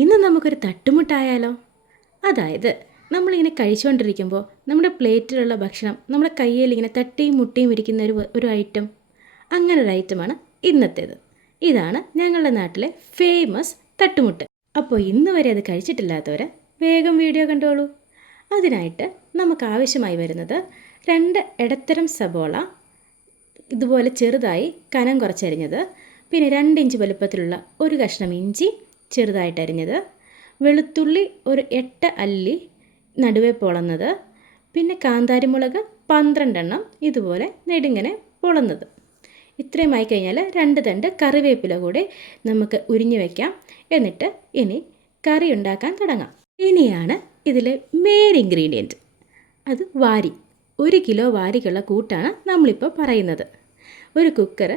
ഇന്ന് നമുക്കൊരു തട്ടുമുട്ടായാലോ? അതായത് നമ്മളിങ്ങനെ കഴിച്ചുകൊണ്ടിരിക്കുമ്പോൾ നമ്മുടെ പ്ലേറ്റിലുള്ള ഭക്ഷണം നമ്മുടെ കയ്യിൽ ഇങ്ങനെ തട്ടിയും മുട്ടിയും ഇരിക്കുന്ന ഒരു ഐറ്റം, അങ്ങനെ ഒരു ഐറ്റമാണ് ഇന്നത്തേത്. ഇതാണ് ഞങ്ങളുടെ നാട്ടിലെ ഫേമസ് തട്ടുമുട്ട്. അപ്പോൾ ഇന്ന് വരെ അത് കഴിച്ചിട്ടില്ലാത്തവർ വേഗം വീഡിയോ കണ്ടോളൂ. അതിനായിട്ട് നമുക്ക് ആവശ്യമായി വരുന്നത് 2 ഇടത്തരം സബോള, ഇതുപോലെ ചെറുതായി കനം കുറച്ചരിഞ്ഞത്, പിന്നെ 2 ഇഞ്ച് വലുപ്പത്തിലുള്ള ഒരു കഷ്ണം ഇഞ്ചി ചെറുതായിട്ട് അരിഞ്ഞത്, വെളുത്തുള്ളി ഒരു 8 അല്ലി നടുവേ പൊളന്നത്, പിന്നെ കാന്താരിമുളക് 12 എണ്ണം ഇതുപോലെ നെടുങ്ങനെ പൊളന്നത്. ഇത്രയും ആയി കഴിഞ്ഞാൽ 2 തണ്ട് കറിവേപ്പില കൂടെ നമുക്ക് ഉരിഞ്ഞു വയ്ക്കാം. എന്നിട്ട് ഇനി കറി ഉണ്ടാക്കാൻ തുടങ്ങാം. ഇനിയാണ് ഇതിലെ മെയിൻ ഇൻഗ്രീഡിയൻറ്റ്, അത് വാരി. 1 കിലോ വാരിക്കുള്ള കൂട്ടാണ് നമ്മളിപ്പോൾ പറയുന്നത്. ഒരു കുക്കർ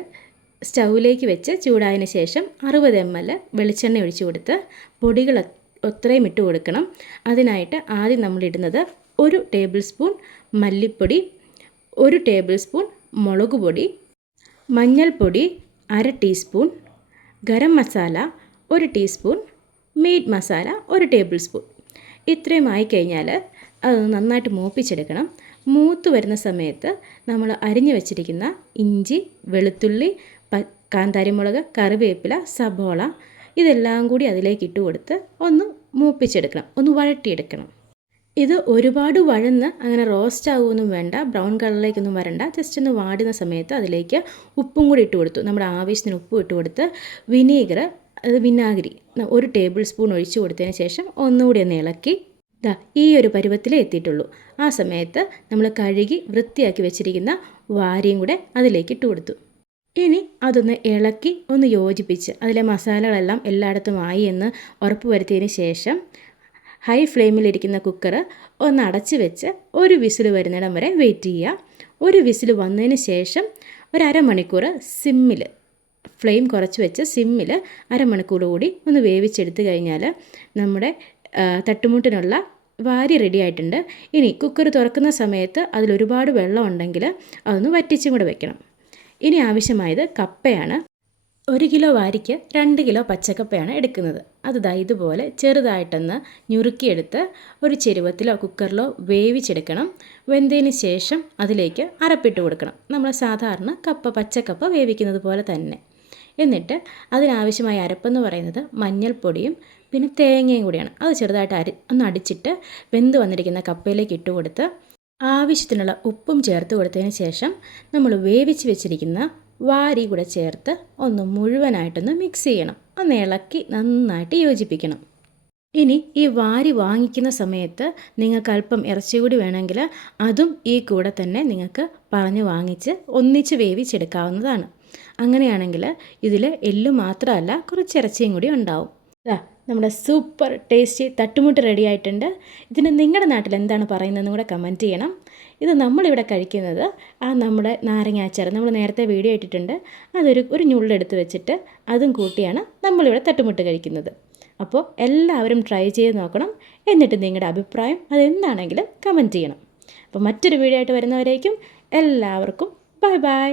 സ്റ്റൗവിലേക്ക് വെച്ച് ചൂടായതിന് ശേഷം 60 ml വെളിച്ചെണ്ണ ഒഴിച്ചു കൊടുത്ത് പൊടികൾ ഒത്രയും ഇട്ട് കൊടുക്കണം. അതിനായിട്ട് ആദ്യം നമ്മളിടുന്നത് 1 ടേബിൾ സ്പൂൺ മല്ലിപ്പൊടി, 1 ടേബിൾ സ്പൂൺ മുളക് പൊടി, മഞ്ഞൾപ്പൊടി 1/2 teaspoon, garam masala 1 teaspoon, meat masala 1 tablespoon. ഇത്രയും ആയിക്കഴിഞ്ഞാൽ അത് നന്നായിട്ട് മൂപ്പിച്ചെടുക്കണം. മൂത്ത് വരുന്ന സമയത്ത് നമ്മൾ അരിഞ്ഞു വെച്ചിരിക്കുന്ന ഇഞ്ചി, വെളുത്തുള്ളി, കാന്താരിമുളക്, കറിവേപ്പില, സബോള ഇതെല്ലാം കൂടി അതിലേക്ക് ഇട്ട് കൊടുത്ത് ഒന്ന് മൂപ്പിച്ചെടുക്കണം, ഒന്ന് വഴട്ടിയെടുക്കണം. ഇത് ഒരുപാട് വഴന്ന് അങ്ങനെ റോസ്റ്റ് ആകുമൊന്നും വേണ്ട, ബ്രൗൺ കളറിലേക്കൊന്നും വരണ്ട. ജസ്റ്റ് ഒന്ന് വാടുന്ന സമയത്ത് അതിലേക്ക് ഉപ്പും കൂടി ഇട്ട് കൊടുത്തു, നമ്മുടെ ആവശ്യത്തിന് ഉപ്പും ഇട്ട് കൊടുത്ത് വിനാഗിരി 1 ടേബിൾ സ്പൂൺ ഒഴിച്ചു കൊടുത്തതിന് ശേഷം ഒന്നുകൂടി ഒന്ന് ഇളക്കി ഈ ഒരു പരുവത്തിലേ എത്തിയിട്ടുള്ളൂ. ആ സമയത്ത് നമ്മൾ കഴുകി വൃത്തിയാക്കി വെച്ചിരിക്കുന്ന വാരിയും കൂടെ അതിലേക്ക് ഇട്ട് കൊടുത്തു. ഇനി അതൊന്ന് ഇളക്കി ഒന്ന് യോജിപ്പിച്ച് അതിലെ മസാലകളെല്ലാം എല്ലായിടത്തും ആയി എന്ന് ഉറപ്പ് വരുത്തിയതിന് ശേഷം ഹൈ ഫ്ലെയിമിലിരിക്കുന്ന കുക്കർ ഒന്ന് അടച്ച് വെച്ച് 1 വിസിൽ വരുന്നിടം വരെ വെയിറ്റ് ചെയ്യുക. 1 വിസിൽ വന്നതിന് ശേഷം ഒരു അരമണിക്കൂർ സിമ്മിൽ, ഫ്ലെയിം കുറച്ച് വെച്ച് സിമ്മിൽ അരമണിക്കൂർ കൂടി ഒന്ന് വേവിച്ചെടുത്ത് കഴിഞ്ഞാൽ നമ്മുടെ തട്ടുമുട്ടിനുള്ള വാരി റെഡി ആയിട്ടുണ്ട്. ഇനി കുക്കർ തുറക്കുന്ന സമയത്ത് അതിലൊരുപാട് വെള്ളം ഉണ്ടെങ്കിൽ അതൊന്ന് വറ്റിച്ചും കൂടെ വെക്കണം. ഇനി ആവശ്യമായത് കപ്പയാണ്. 1 കിലോ വാരിക്ക് 2 കിലോ പച്ചക്കപ്പയാണ് എടുക്കുന്നത്. അത് ഇതുപോലെ ചെറുതായിട്ടൊന്ന് ഞുറുക്കിയെടുത്ത് ഒരു ചെരുവത്തിലോ കുക്കറിലോ വേവിച്ചെടുക്കണം. വെന്തതിന് ശേഷം അതിലേക്ക് അരപ്പിട്ട് കൊടുക്കണം, നമ്മൾ സാധാരണ പച്ചക്കപ്പ വേവിക്കുന്നത് പോലെ തന്നെ. എന്നിട്ട് അതിനാവശ്യമായ അരപ്പെന്ന് പറയുന്നത് മഞ്ഞൾപ്പൊടിയും പിന്നെ തേങ്ങയും കൂടിയാണ്. അത് ചെറുതായിട്ട് ഒന്ന് അടിച്ചിട്ട് വെന്ത് വന്നിരിക്കുന്ന കപ്പയിലേക്ക് ഇട്ട് കൊടുത്ത് ആവശ്യത്തിനുള്ള ഉപ്പും ചേർത്ത് കൊടുത്തതിന് ശേഷം നമ്മൾ വേവിച്ച് വെച്ചിരിക്കുന്ന വാരി കൂടെ ചേർത്ത് ഒന്ന് മുഴുവനായിട്ടൊന്ന് മിക്സ് ചെയ്യണം. ഒന്ന് ഇളക്കി നന്നായിട്ട് യോജിപ്പിക്കണം. ഇനി ഈ വാരി വാങ്ങിക്കുന്ന സമയത്ത് നിങ്ങൾക്ക് അല്പം ഇറച്ചി കൂടി വേണമെങ്കിൽ അതും ഈ കൂടെ തന്നെ നിങ്ങൾക്ക് പറഞ്ഞ് വാങ്ങിച്ച് ഒന്നിച്ച് വേവിച്ചെടുക്കാവുന്നതാണ്. അങ്ങനെയാണെങ്കിൽ ഇതിൽ എല്ല് മാത്രമല്ല കുറച്ച് ഇറച്ചിയും കൂടി ഉണ്ടാവും. നമ്മുടെ സൂപ്പർ ടേസ്റ്റി തട്ടുമുട്ട് റെഡി ആയിട്ടുണ്ട്. ഇതിന് നിങ്ങളുടെ നാട്ടിൽ എന്താണ് പറയുന്നതെന്ന് കൂടെ കമൻറ്റ് ചെയ്യണം. ഇത് നമ്മളിവിടെ കഴിക്കുന്നത് നമ്മുടെ നാരങ്ങാച്ചാർ നമ്മൾ നേരത്തെ വീഡിയോ ഇട്ടിട്ടുണ്ട്. ഒരു ഞുള്ളെടുത്ത് വെച്ചിട്ട് അതും കൂട്ടിയാണ് നമ്മളിവിടെ തട്ടുമുട്ട് കഴിക്കുന്നത്. അപ്പോൾ എല്ലാവരും ട്രൈ ചെയ്ത് നോക്കണം. എന്നിട്ട് നിങ്ങളുടെ അഭിപ്രായം അതെന്താണെങ്കിലും കമൻറ്റ് ചെയ്യണം. അപ്പോൾ മറ്റൊരു വീഡിയോ ആയിട്ട് വരുന്നവരേക്കും എല്ലാവർക്കും ബൈ ബൈ.